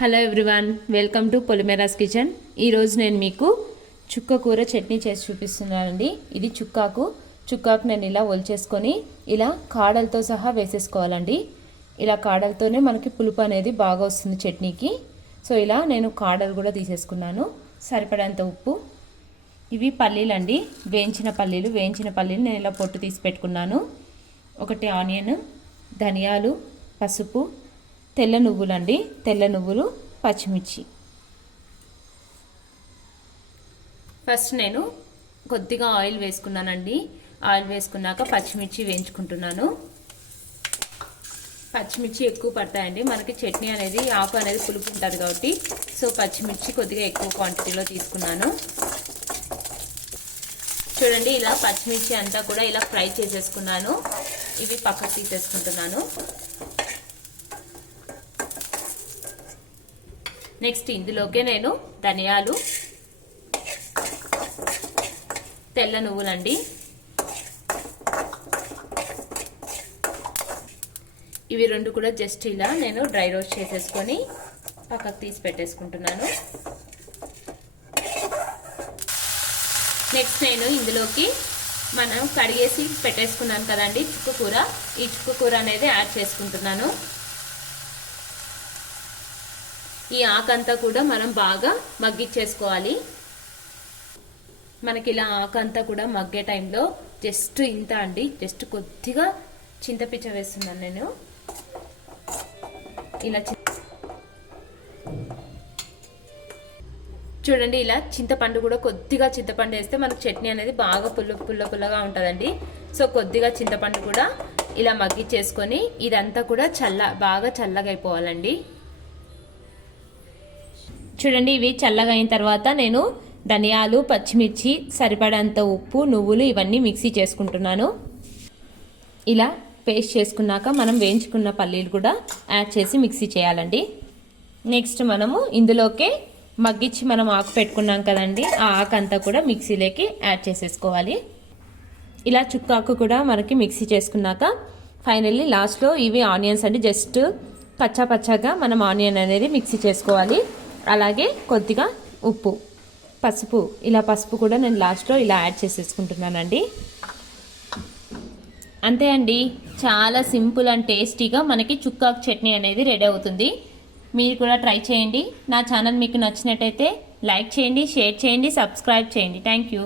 Hello everyone, welcome to Polimera's kitchen. ఈరోజు నేను మీకు చుక్క కూర చట్నీ చేసి చూపిస్తున్నానండి. ఇది చుక్కాకు నేను ఇలా ఒలిచేసుకొని ఇలా కాడలతో సహా వేసేసుకోవాలండి. ఇలా కాడలతోనే మనకి పులుపు అనేది బాగా వస్తుంది చట్నీకి. సో ఇలా నేను కాడలు కూడా తీసేసుకున్నాను. సరిపడంత ఉప్పు. ఇవి పల్లీలండి, వేయించిన పల్లీలు నేను ఇలా పొట్టు తీసి పెట్టుకున్నాను. ఒకటి ఆనియన్, ధనియాలు, పసుపు, తెల్ల నువ్వులు, పచ్చిమిర్చి. ఫస్ట్ నేను కొద్దిగా ఆయిల్ వేసుకున్నానండి. ఆయిల్ వేసుకున్నాక పచ్చిమిర్చి వేయించుకుంటున్నాను. పచ్చిమిర్చి ఎక్కువ పడతాయండి మనకి చట్నీ అనేది, ఆకు అనేది పులుపు ఉంటుంది కాబట్టి. సో పచ్చిమిర్చి కొద్దిగా ఎక్కువ క్వాంటిటీలో తీసుకున్నాను. చూడండి, ఇలా పచ్చిమిర్చి అంతా కూడా ఇలా ఫ్రై చేసేసుకున్నాను. ఇవి పక్కకు తీసేసుకుంటున్నాను. నెక్స్ట్ ఇందులోకే నేను ధనియాలు, తెల్ల నువ్వులండి, ఇవి రెండు కూడా జస్ట్ ఇలా నేను డ్రై రోస్ట్ చేసేసుకొని పక్కకు తీసి పెట్టేసుకుంటున్నాను. నెక్స్ట్ నేను ఇందులోకి మనం కడిగేసి పెట్టేసుకున్నాను కదండి చుక్క కూర, ఈ చుక్క కూర అనేది యాడ్ చేసుకుంటున్నాను. ఈ ఆకంతా కూడా మనం బాగా మగ్గిచ్చేసుకోవాలి. మనకి ఇలా ఆకంతా కూడా మగ్గే టైంలో జస్ట్ ఇంత అండి, జస్ట్ కొద్దిగా చింతపిచ్చ వేస్తున్నాను నేను. ఇలా చూడండి, ఇలా చింతపండు కూడా కొద్దిగా చింతపండు వేస్తే మనకు చట్నీ అనేది బాగా పుల్లగా ఉంటుందండి. సో కొద్దిగా చింతపండు కూడా ఇలా మగ్గిచ్చేసుకొని ఇదంతా కూడా బాగా చల్లగా అయిపోవాలండి. చూడండి, ఇవి చల్లగా అయిన తర్వాత నేను ధనియాలు, పచ్చిమిర్చి, సరిపడంత ఉప్పు, నువ్వులు ఇవన్నీ మిక్సీ చేసుకుంటున్నాను. ఇలా పేస్ట్ చేసుకున్నాక మనం వేయించుకున్న పల్లీలు కూడా యాడ్ చేసి మిక్సీ చేయాలండి. నెక్స్ట్ మనము ఇందులోకే మగ్గిచ్చి మనం ఆకు పెట్టుకున్నాం కదండి, ఆ ఆకు అంతా కూడా మిక్సీలోకి యాడ్ చేసేసుకోవాలి. ఇలా చుక్కాకు కూడా మనకి మిక్సీ చేసుకున్నాక ఫైనల్లీ లాస్ట్లో ఇవి ఆనియన్స్ అండి, జస్ట్ పచ్చాగా మనం ఆనియన్ అనేది మిక్సీ చేసుకోవాలి. అలాగే కొద్దిగా ఉప్పు, పసుపు, ఇలా పసుపు కూడా నేను లాస్ట్లో ఇలా యాడ్ చేసేసుకుంటున్నానండి. అంతే అండి, చాలా సింపుల్ అండ్ టేస్టీగా మనకి చుక్కాకు చట్నీ అనేది రెడీ అవుతుంది. మీరు కూడా ట్రై చేయండి. నా ఛానల్ మీకు నచ్చినట్టయితే లైక్ చేయండి, షేర్ చేయండి, సబ్స్క్రైబ్ చేయండి. Thank you.